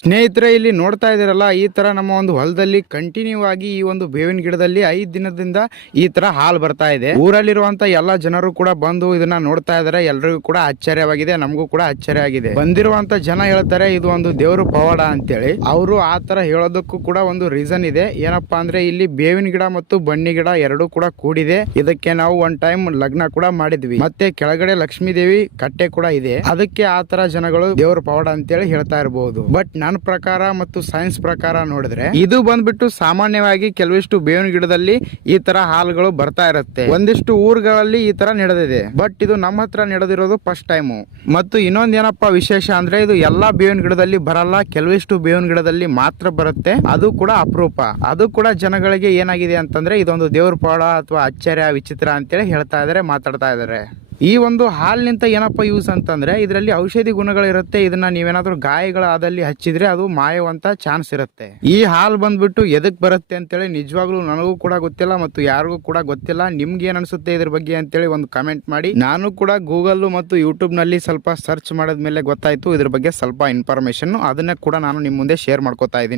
ಸ್ನೇಹಿತರೆ, ಇಲ್ಲಿ ನೋಡ್ತಾ ಇದ್ದೀರಲ್ಲ, ಈ ತರ ನಮ್ಮ ಒಂದು ಹೊಲದಲ್ಲಿ ಕಂಟಿನ್ಯೂ ಆಗಿ ಈ ಒಂದು ಬೇವಿನ ಗಿಡದಲ್ಲಿ 5 ದಿನದಿಂದ ಈ ತರ ಹಾಲು ಬರ್ತಾ ಇದೆ. ಊರಲ್ಲಿರುವಂತ ಎಲ್ಲಾ ಜನರು ಕೂಡ ಬಂದು ಇದನ್ನ ನೋಡ್ತಾ ಇದಾರೆ. ಎಲ್ರಿಗೂ ಕೂಡ ಆಶ್ಚರ್ಯವಾಗಿದೆ, ನಮಗೂ ಕೂಡ ಆಶ್ಚರ್ಯ ಆಗಿದೆ. ಬಂದಿರುವಂತ ಜನ ಹೇಳ್ತಾರೆ ಇದು ಒಂದು ದೇವ್ರ ಪವಾಡ ಅಂತೇಳಿ. ಅವರು ಆ ತರ ಹೇಳೋದಕ್ಕೂ ಕೂಡ ಒಂದು ರೀಸನ್ ಇದೆ. ಏನಪ್ಪಾ ಅಂದ್ರೆ ಇಲ್ಲಿ ಬೇವಿನ ಗಿಡ ಮತ್ತು ಬನ್ನಿ ಗಿಡ ಎರಡೂ ಕೂಡ ಕೂಡಿದೆ. ಇದಕ್ಕೆ ನಾವು ಒನ್ ಟೈಮ್ ಲಗ್ನ ಕೂಡ ಮಾಡಿದ್ವಿ. ಮತ್ತೆ ಕೆಳಗಡೆ ಲಕ್ಷ್ಮೀ ದೇವಿ ಕಟ್ಟೆ ಕೂಡ ಇದೆ. ಅದಕ್ಕೆ ಆ ತರ ಜನಗಳು ದೇವ್ರ ಪವಾಡ ಅಂತೇಳಿ ಹೇಳ್ತಾ ಇರಬಹುದು. ಬಟ್ ನನ್ನ ಪ್ರಕಾರ ಮತ್ತು ಸೈನ್ಸ್ ಪ್ರಕಾರ ನೋಡಿದ್ರೆ ಇದು ಬಂದ್ಬಿಟ್ಟು ಸಾಮಾನ್ಯವಾಗಿ ಕೆಲವಿಷ್ಟು ಬೇವಿನ ಗಿಡದಲ್ಲಿ ಈ ತರ ಹಾಲುಗಳು ಬರ್ತಾ ಇರುತ್ತೆ. ಒಂದಿಷ್ಟು ಊರುಗಳಲ್ಲಿ ಈ ತರ ನಡೆದಿದೆ. ಬಟ್ ಇದು ನಮ್ಮ ಹತ್ರ ನಡೆದಿರೋದು ಫಸ್ಟ್ ಟೈಮು. ಮತ್ತು ಇನ್ನೊಂದ್ ಏನಪ್ಪಾ ವಿಶೇಷ ಅಂದ್ರೆ ಇದು ಎಲ್ಲಾ ಬೇವಿನ ಗಿಡದಲ್ಲಿ ಬರಲ್ಲ, ಕೆಲವಿಷ್ಟು ಬೇವಿನ ಗಿಡದಲ್ಲಿ ಮಾತ್ರ ಬರುತ್ತೆ. ಅದು ಕೂಡ ಅಪರೂಪ. ಅದು ಕೂಡ ಜನಗಳಿಗೆ ಏನಾಗಿದೆ ಅಂತಂದ್ರೆ ಇದೊಂದು ದೇವ್ರ ಪವಾಡ ಅಥವಾ ಆಶ್ಚರ್ಯ ವಿಚಿತ್ರ ಅಂತೇಳಿ ಹೇಳ್ತಾ ಇದಾರೆ, ಮಾತಾಡ್ತಾ ಇದಾರೆ. ಈ ಒಂದು ಹಾಲಿನಿಂದ ಏನಪ್ಪಾ ಯೂಸ್ ಅಂತಂದ್ರೆ ಇದರಲ್ಲಿ ಔಷಧಿ ಗುಣಗಳಿರುತ್ತೆ. ಇದನ್ನ ನೀವೇನಾದ್ರೂ ಗಾಯಗಳಾದಲ್ಲಿ ಹಚ್ಚಿದ್ರೆ ಅದು ಮಾಯುವಂತ ಚಾನ್ಸ್ ಇರುತ್ತೆ. ಈ ಹಾಲು ಬಂದ್ಬಿಟ್ಟು ಎದಕ್ ಬರುತ್ತೆ ಅಂತೇಳಿ ನಿಜವಾಗ್ಲೂ ನನಗೂ ಕೂಡ ಗೊತ್ತಿಲ್ಲ ಮತ್ತು ಯಾರಿಗೂ ಕೂಡ ಗೊತ್ತಿಲ್ಲ. ನಿಮ್ಗೆ ಏನ್ ಅನ್ಸುತ್ತೆ ಇದ್ರ ಬಗ್ಗೆ ಅಂತೇಳಿ ಒಂದು ಕಮೆಂಟ್ ಮಾಡಿ. ನಾನು ಕೂಡ ಗೂಗಲ್ ಮತ್ತು ಯೂಟ್ಯೂಬ್ ನಲ್ಲಿ ಸ್ವಲ್ಪ ಸರ್ಚ್ ಮಾಡಿದ್ಮೇಲೆ ಗೊತ್ತಾಯ್ತು ಇದ್ರ ಬಗ್ಗೆ ಸ್ವಲ್ಪ ಇನ್ಫಾರ್ಮೇಶನ್. ಅದನ್ನ ಕೂಡ ನಾನು ನಿಮ್ ಮುಂದೆ ಶೇರ್ ಮಾಡ್ಕೊತಾ ಇದ್ದೀನಿ.